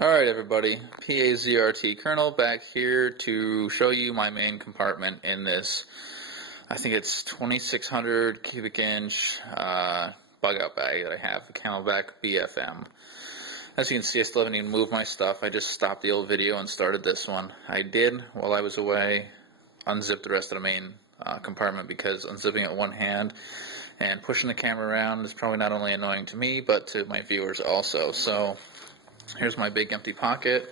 Alright everybody, PAZRT Colonel back here to show you my main compartment in this, I think it's 2600 cubic inch bug out bag that I have, the Camelbak BFM. As you can see, I still haven't even moved my stuff. I just stopped the old video and started this one. I did, while I was away, unzip the rest of the main compartment because unzipping it one hand and pushing the camera around is probably not only annoying to me, but to my viewers also. So here's my big empty pocket,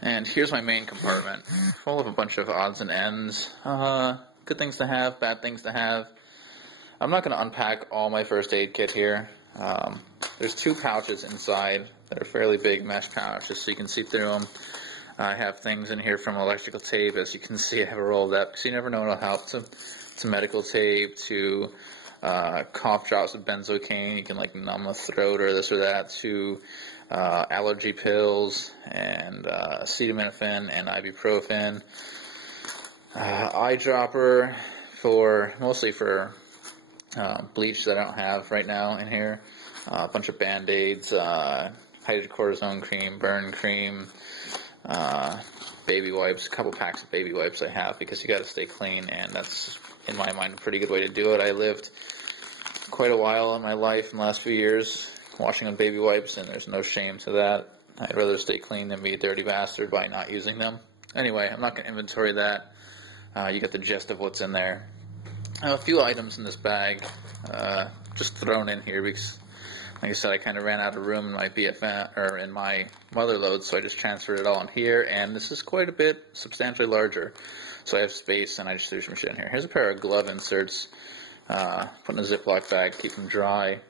and here's my main compartment, full of a bunch of odds and ends. Good things to have, bad things to have. I'm not going to unpack all my first aid kit here. There's two pouches inside that are fairly big mesh pouches, so you can see through them. I have things in here from electrical tape. As you can see, I have a roll of that because you never know what'll help. To medical tape, to cough drops of benzocaine, you can like numb the throat or this or that, to allergy pills and acetaminophen and ibuprofen, eyedropper mostly for bleach that I don't have right now in here, a bunch of band-aids, hydrocortisone cream, burn cream, baby wipes, a couple packs of baby wipes I have because you got to stay clean, and that's in my mind a pretty good way to do it. I lived quite a while in my life in the last few years washing on baby wipes, and there's no shame to that. I'd rather stay clean than be a dirty bastard by not using them. Anyway, I'm not going to inventory that. You get the gist of what's in there. I have a few items in this bag just thrown in here because, like I said, I kind of ran out of room in my BFM or in my Motherlode, so I just transferred it all in here. And this is quite a bit substantially larger, so I have space, and I just threw some shit in here. Here's a pair of glove inserts. Put in a Ziploc bag, keep them dry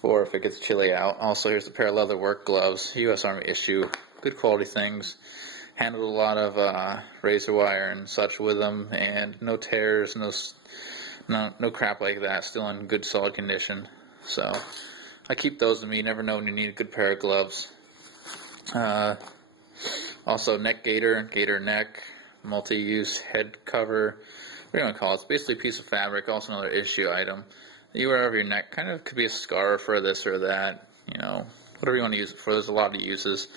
for if it gets chilly out. Also, here's a pair of leather work gloves, U.S. Army issue, good quality things. Handled a lot of razor wire and such with them, and no tears, no crap like that. Still in good solid condition. So I keep those with me. You never know when you need a good pair of gloves. Also, neck gaiter neck, multi-use head cover. What do you want to call it? It's basically a piece of fabric. Also another issue item that you wear over your neck. Kind of could be a scarf or this or that. You know, whatever you want to use it for. There's a lot of uses.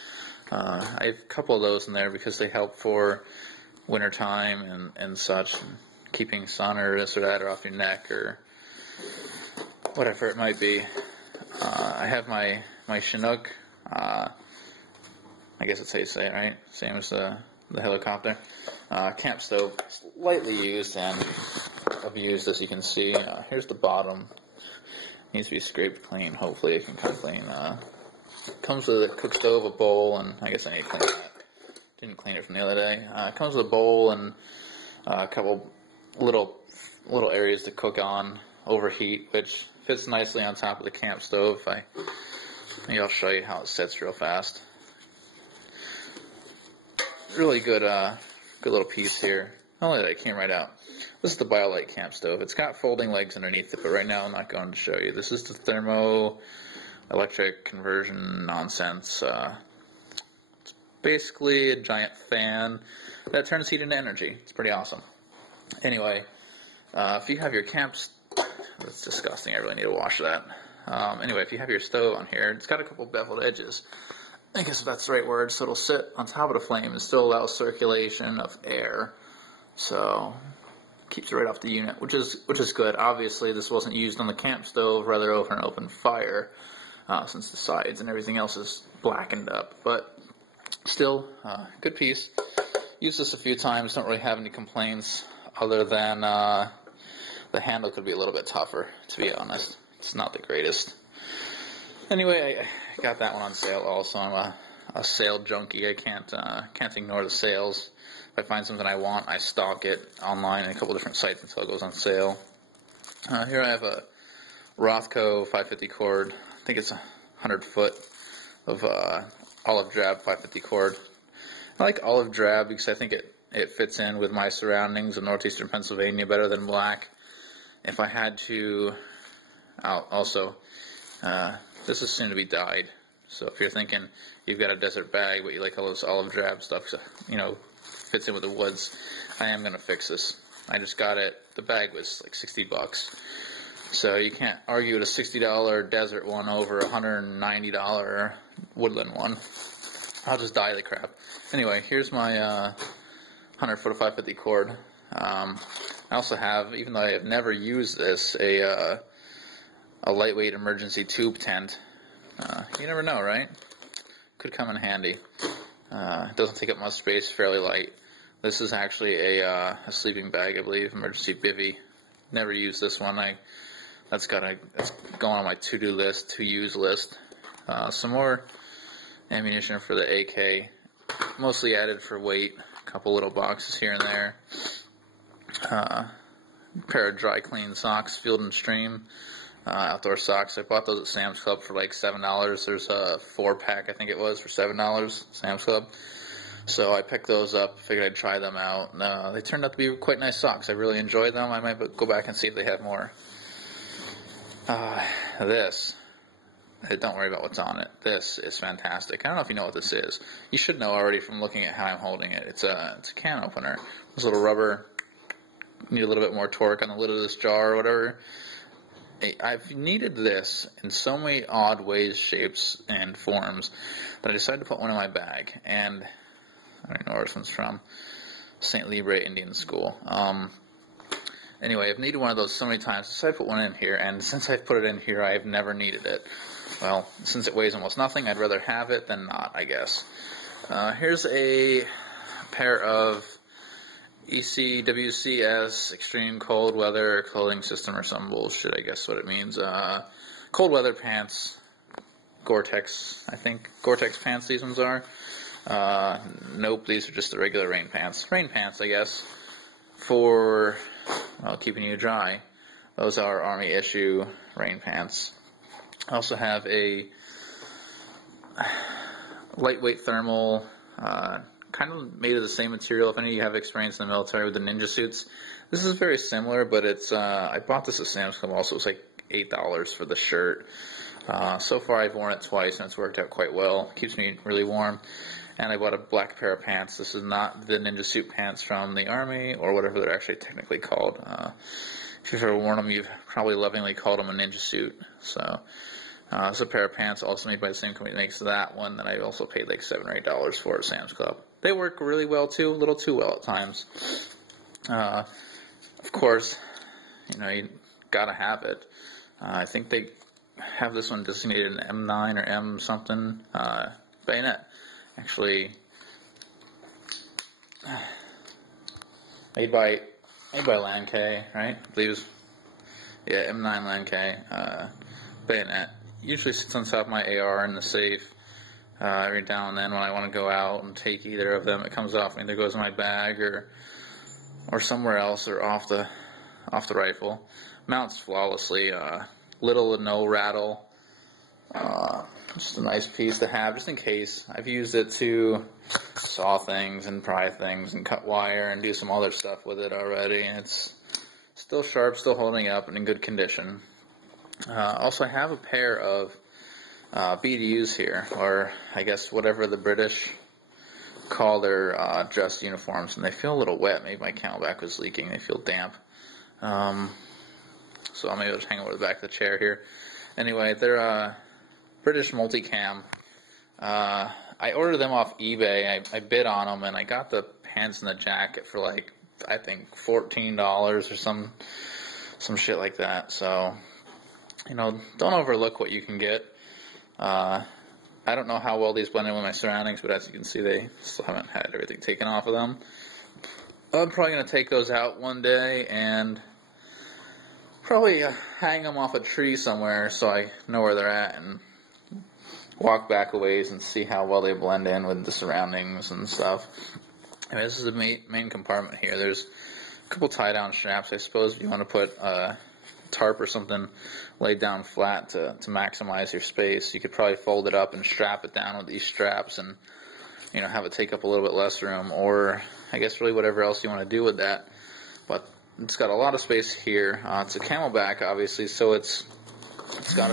I have a couple of those in there because they help for winter time and such, and keeping sun or this or that or off your neck or whatever it might be. I have my Chinook. I guess that's how you say it, right? Same as the helicopter. Camp stove, lightly used and abused, as you can see. Here's the bottom. Needs to be scraped clean. Hopefully it can come clean. Comes with a cook stove, a bowl, and I guess I need to clean that. Didn't clean it from the other day. Comes with a bowl and a couple little areas to cook on, overheat, which fits nicely on top of the camp stove. Maybe I'll show you how it sits real fast. Really good little piece here. Only that it came right out. This is the BioLite camp stove. It's got folding legs underneath it, but right now I'm not going to show you. This is the thermo electric conversion nonsense. It's basically a giant fan that turns heat into energy. It's pretty awesome. Anyway, if you have your that's disgusting. I really need to wash that. Anyway, if you have your stove on here, it's got a couple beveled edges. I guess that's the right word. So it'll sit on top of the flame and still allow circulation of air. So keeps it right off the unit, which is good. Obviously, this wasn't used on the camp stove, rather over an open fire, since the sides and everything else is blackened up. But still, good piece. Used this a few times. Don't really have any complaints, other than the handle could be a little bit tougher. To be honest, it's not the greatest. Anyway, I got that one on sale also. I'm a sale junkie. I can't ignore the sales. If I find something I want, I stalk it online in a couple different sites until it goes on sale. Here I have a Rothco 550 cord. I think it's 100 foot of olive drab 550 cord. I like olive drab because I think it fits in with my surroundings in northeastern Pennsylvania better than black. If I had to, also, this is soon to be dyed. So if you're thinking you've got a desert bag but you like all this olive drab stuff, you know, fits in with the woods, I am going to fix this. I just got it. The bag was like 60 bucks. So you can't argue with a $60 desert one over a $190 woodland one. I'll just dye the crap. Anyway, here's my 100 foot of 550 cord. I also have, even though I have never used this, a lightweight emergency tube tent. You never know, right? Could come in handy. It doesn't take up much space, fairly light. This is actually a sleeping bag, I believe, emergency bivvy. Never used this one. That's going on my to-do list, to-use list. Some more ammunition for the AK, mostly added for weight. A couple little boxes here and there. Pair of dry clean socks, Field and Stream. Outdoor socks. I bought those at Sam's Club for like $7. There's a 4-pack, I think it was, for $7, Sam's Club. So I picked those up, figured I'd try them out. They turned out to be quite nice socks. I really enjoyed them. I might go back and see if they have more. This. Don't worry about what's on it. This is fantastic. I don't know if you know what this is. You should know already from looking at how I'm holding it. It's a can opener. This little rubber. Need a little bit more torque on the lid of this jar or whatever. I've needed this in so many odd ways, shapes, and forms that I decided to put one in my bag. And I don't know where this one's from. St. Libre Indian School. Anyway, I've needed one of those so many times, so I put one in here, and since I've put it in here, I've never needed it. Well, since it weighs almost nothing, I'd rather have it than not, I guess. Here's a pair of ECWCS, Extreme Cold Weather Clothing System or some bullshit, I guess what it means. Cold weather pants, Gore-Tex, I think. Gore-Tex pants these ones are. Nope, these are just the regular rain pants. Rain pants, I guess, for keeping you dry. Those are Army issue rain pants. I also have a lightweight thermal, kind of made of the same material. If any of you have experience in the military with the ninja suits, this is very similar, but it's, I bought this at Sam's Club also. It was like $8 for the shirt. So far I've worn it twice and it's worked out quite well. It keeps me really warm. And I bought a black pair of pants. This is not the ninja suit pants from the Army or whatever they're actually technically called. If you've ever worn them, you've probably lovingly called them a ninja suit. So, this is a pair of pants also made by the same company that makes that one that I also paid like $7 or $8 for at Sam's Club. They work really well too, a little too well at times. Of course, you gotta have it. I think they have this one designated an M9 or M something bayonet. Actually, made by Lank, right? I believe it's, yeah, M9 Lank bayonet. Usually sits on top of my AR in the safe. Every now and then when I want to go out and take either of them, it comes off. Either goes in my bag or somewhere else or off the rifle. Mounts flawlessly. Little to no rattle. Just a nice piece to have, just in case. I've used it to saw things and pry things and cut wire and do some other stuff with it already. And it's still sharp, still holding up, and in good condition. Also, I have a pair of BDUs here, or I guess whatever the British call their dress uniforms, and they feel a little wet. Maybe my Camelbak was leaking. They feel damp. So I'll maybe just hang over the back of the chair here. Anyway, they're British multicam. I ordered them off eBay. I bid on them, and I got the pants and the jacket for like, I think $14 or some shit like that. So, don't overlook what you can get. I don't know how well these blend in with my surroundings, but as you can see, they still haven't had everything taken off of them. I'm probably going to take those out one day and probably hang them off a tree somewhere so I know where they're at and walk back a ways and see how well they blend in with the surroundings and stuff. Anyway, this is the main compartment here. There's a couple tie-down straps. I suppose if you want to put a tarp or something laid down flat to maximize your space, you could probably fold it up and strap it down with these straps and have it take up a little bit less room, or I guess really whatever else you want to do with that. But it's got a lot of space here. It's a Camelbak, obviously, so it's got